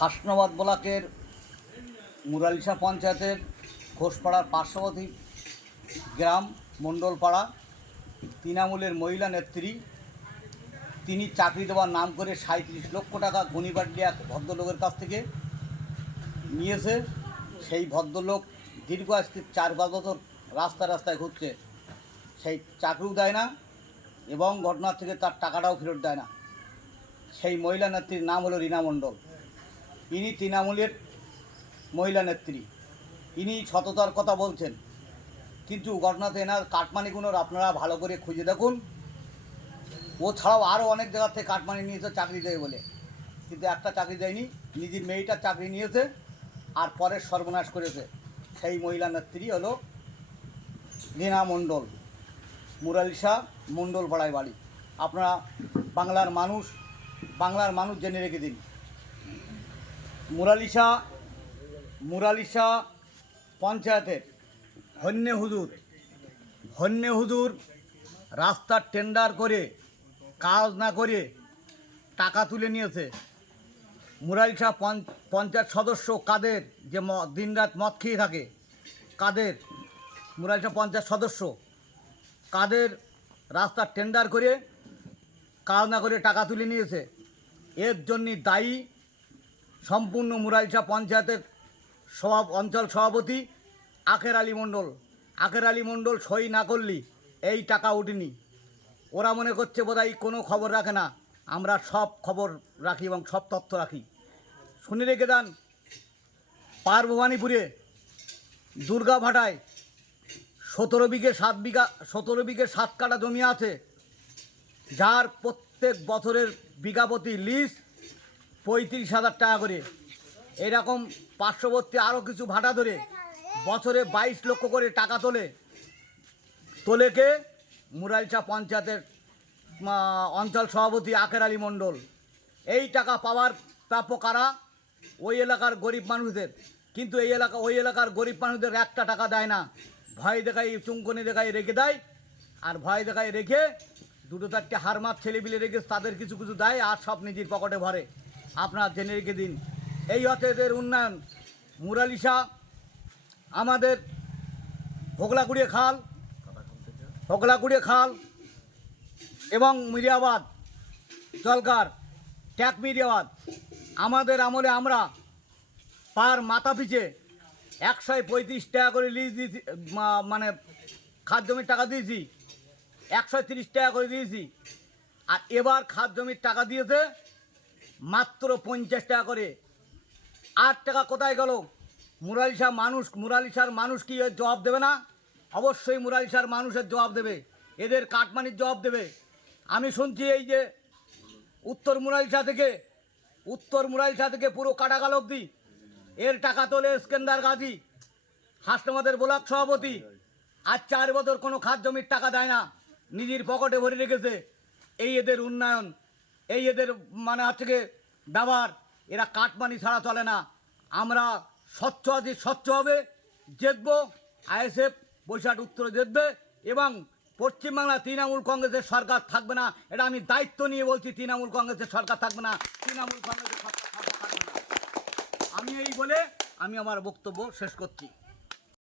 হাসনাবাদ ব্লকের মুরালিশা পঞ্চায়েতের ঘোষপাড়ার পার্শ্ববর্তী গ্রাম মণ্ডলপাড়া তৃণমূলের মহিলা নেত্রী তিনি চাকরি দেওয়ার নাম করে ৩৭ লক্ষ টাকা গণিবাড়ি এক ভদ্রলোকের কাছ থেকে নিয়েছে। সেই ভদ্রলোক দীর্ঘ আজকে ৪-৫ বছর রাস্তায় ঘুরছে, সেই চাকরিও দেয় না এবং ঘটনার থেকে তার টাকাটাও ফেরত দেয় না। সেই মহিলা নেত্রীর নাম হলো রীনা মণ্ডল। ইনি তৃণমূলের মহিলা নেত্রী, ইনি সততার কথা বলছেন, কিন্তু ঘটনাতে এনার কাটমানিগুলোর আপনারা ভালো করে খুঁজে দেখুন। ও ছাড়াও আরও অনেক জায়গা থেকে কাটমানি নিয়েছে চাকরি দেয় বলে, কিন্তু একটা চাকরি দেয়নি। নিজের মেয়েটার চাকরি নিয়েছে আর পরের সর্বনাশ করেছে। সেই মহিলা নেত্রী হলো রীনা মণ্ডল, মুরালিশা মণ্ডলপাড়ায় বাড়ি। আপনারা বাংলার মানুষ জেনে রেখে দিন। মুরালিশা পঞ্চায়েতের হন্যে হুজুর রাস্তার টেন্ডার করে কাজ না করে টাকা তুলে নিয়েছে। মুরালিশা পঞ্চায়েত সদস্য কাদের, যে দিনরাত মদ খেয়ে থাকে, কাদের মুরালিশা পঞ্চায়েত সদস্য কাদের রাস্তার টেন্ডার করে কাজ না করে টাকা তুলে নিয়েছে। এর জন্যই দায়ী সম্পূর্ণ মুরালিশা পঞ্চায়েতের অঞ্চল সভাপতি আখের আলী মণ্ডল সই না করলি এই টাকা উঠেনি। ওরা মনে করছে বোধহয় কোনো খবর রাখে না, আমরা সব খবর রাখি এবং সব তথ্য রাখি। শুনে রেখে দেন, পারভবানীপুরে দুর্গাভাটায় 17 বিঘে 7 কাঠা জমি আছে, যার প্রত্যেক বছরের বিঘাপতি লিজ 35,000 টাকা করে। এরকম পার্শ্ববর্তী আরও কিছু ভাটা ধরে বছরে 22 লক্ষ করে টাকা তোলেকে মুরালিশা পঞ্চায়েতের অঞ্চল সভাপতি আখের আলী মণ্ডল। এই টাকা পাওয়ার প্রাপ্য কারা? ওই এলাকার গরিব মানুষদের। কিন্তু ওই এলাকার গরিব মানুষদের একটা টাকা দেয় না, ভয় দেখায়, চুঙ্কনি দেখায় রেখে দেয়। আর ভয় দেখায় রেখে 2-4টে হারমাত ছেলেপিলে রেখে তাদের কিছু দেয় আর সব নিজের পকেটে ভরে। আপনারা জেনে রেখে দিন, এই হচ্ছে এদের উন্নয়ন। মুরালিশা আমাদের হোগলাকুড়িয়ে খাল এবং মিরিয়াবাদ জলকার ট্যাক মিরিয়াবাদ, আমাদের আমলে আমরা পার মাথা পিছে 135 টাকা করে লিজ দিয়েছি, মানে খাদ জমির টাকা দিয়েছি, 130 টাকা করে দিয়েছি। আর এবার খাদ জমির টাকা দিয়েছে মাত্র 50 টাকা করে। 8 টাকা কোথায় গেল? মুরালিশার মানুষ কি এর জবাব দেবে না? অবশ্যই মুরালিশার মানুষের জবাব দেবে, এদের কাটমানির জবাব দেবে। আমি শুনছি এই যে উত্তর মুরালিশা থেকে পুরো কাটাগাল অবধি এর টাকা তোলে স্কেন্দার গাজী, হাসনাবাদের ব্লক সভাপতি। আর 4 বছর কোনো খাদ জমির টাকা দেয় না, নিজের পকেটে ভরে রেখেছে। এই এদের উন্নয়ন, এই এদের মানে হচ্ছে গিয়ে ব্যবহার। এরা কাটমানি ছাড়া চলে না। আমরা স্বচ্ছ হবে, জিতবো। আইএসএফ বৈশাখ উত্তরে জিতবে এবং পশ্চিমবাংলা তৃণমূল কংগ্রেসের সরকার থাকবে না। এটা আমি দায়িত্ব নিয়ে বলছি, তৃণমূল কংগ্রেসের সরকার থাকবে না, তৃণমূল কংগ্রেসের সরকার থাকবে না। আমি এই বলে আমি আমার বক্তব্য শেষ করছি।